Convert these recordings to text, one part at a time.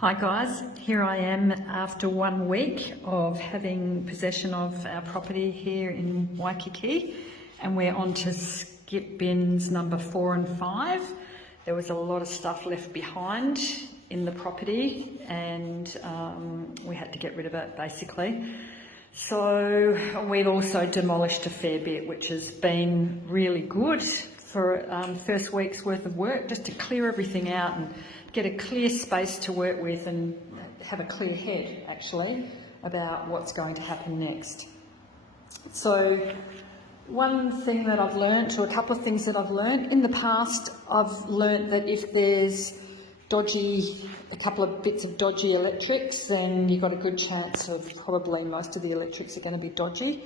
Hi guys, here I am after 1 week of having possession of our property here in Waikiki, and we're on to skip bins number 4 and 5. There was a lot of stuff left behind in the property and we had to get rid of it basically. So we've also demolished a fair bit, which has been really good for first week's worth of work, just to clear everything out and get a clear space to work with and have a clear head actually about what's going to happen next. So one thing that I've learnt, or a couple of things that I've learnt in the past, I've learnt that if there's a couple of bits of dodgy electrics, then you've got a good chance of probably most of the electrics are going to be dodgy.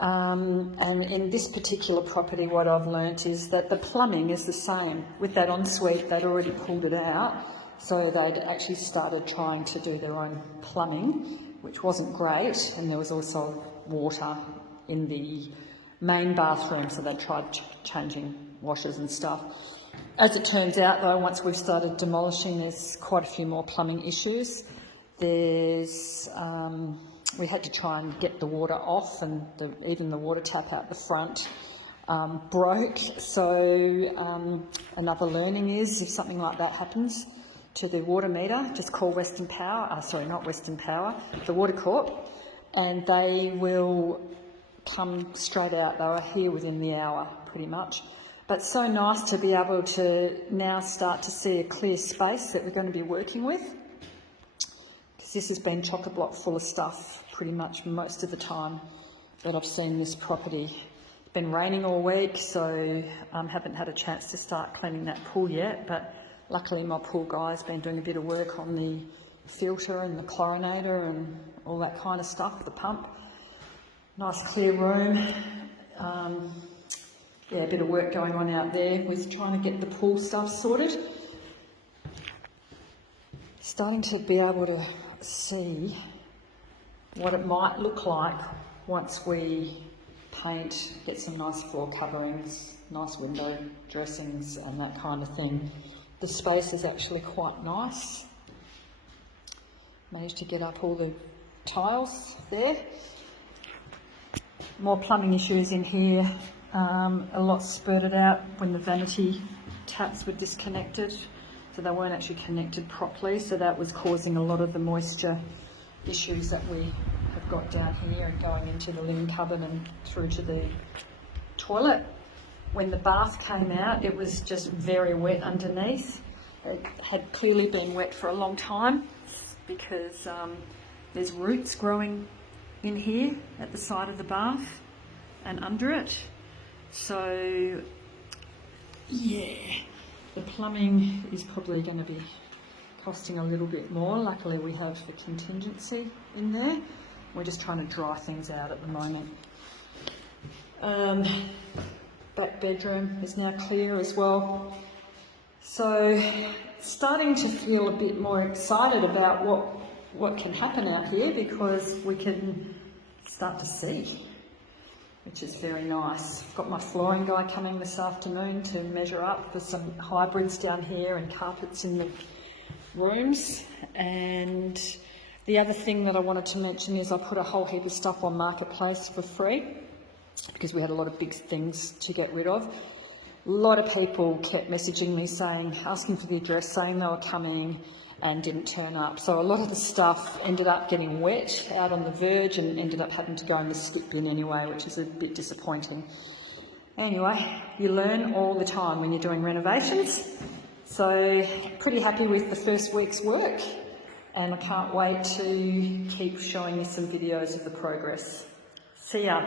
And in this particular property, what I've learnt is that the plumbing is the same. With that ensuite, they'd already pulled it out, so they'd actually started trying to do their own plumbing, which wasn't great, and there was also water in the main bathroom, so they tried changing washers and stuff. As it turns out though, once we've started demolishing, there's quite a few more plumbing issues. We had to try and get the water off, and even the water tap out the front broke. So another learning is, if something like that happens to the water meter, just call Western Power, not Western Power, the Water Corp, and they will come straight out. They were here within the hour pretty much. But so nice to be able to now start to see a clear space that we're going to be working with. This has been chock-a-block full of stuff pretty much most of the time that I've seen this property. It's been raining all week, so haven't had a chance to start cleaning that pool yet, but luckily my pool guy's been doing a bit of work on the filter and the chlorinator and all that kind of stuff, the pump. Nice clear room. A bit of work going on out there with trying to get the pool stuff sorted. Starting to be able to see what it might look like once we paint, get some nice floor coverings, nice window dressings and that kind of thing. The space is actually quite nice. Managed to get up all the tiles there. More plumbing issues in here. A lot spurted out when the vanity taps were disconnected. So they weren't actually connected properly, so that was causing a lot of the moisture issues that we have got down here and going into the linen cupboard and through to the toilet. When the bath came out, it was just very wet underneath. It had clearly been wet for a long time because there's roots growing in here at the side of the bath and under it. So, yeah. The plumbing is probably going to be costing a little bit more. Luckily we have the contingency in there. We're just trying to dry things out at the moment. Back bedroom is now clear as well. So starting to feel a bit more excited about what can happen out here, because we can start to see, which is very nice. I've got my flooring guy coming this afternoon to measure up for some hybrids down here and carpets in the rooms. And the other thing that I wanted to mention is I put a whole heap of stuff on Marketplace for free because we had a lot of big things to get rid of. A lot of people kept messaging me asking for the address, saying they were coming and didn't turn up. So a lot of the stuff ended up getting wet out on the verge and ended up having to go in the skip bin anyway, which is a bit disappointing. Anyway, you learn all the time when you're doing renovations. So pretty happy with the first week's work, and I can't wait to keep showing you some videos of the progress. See ya.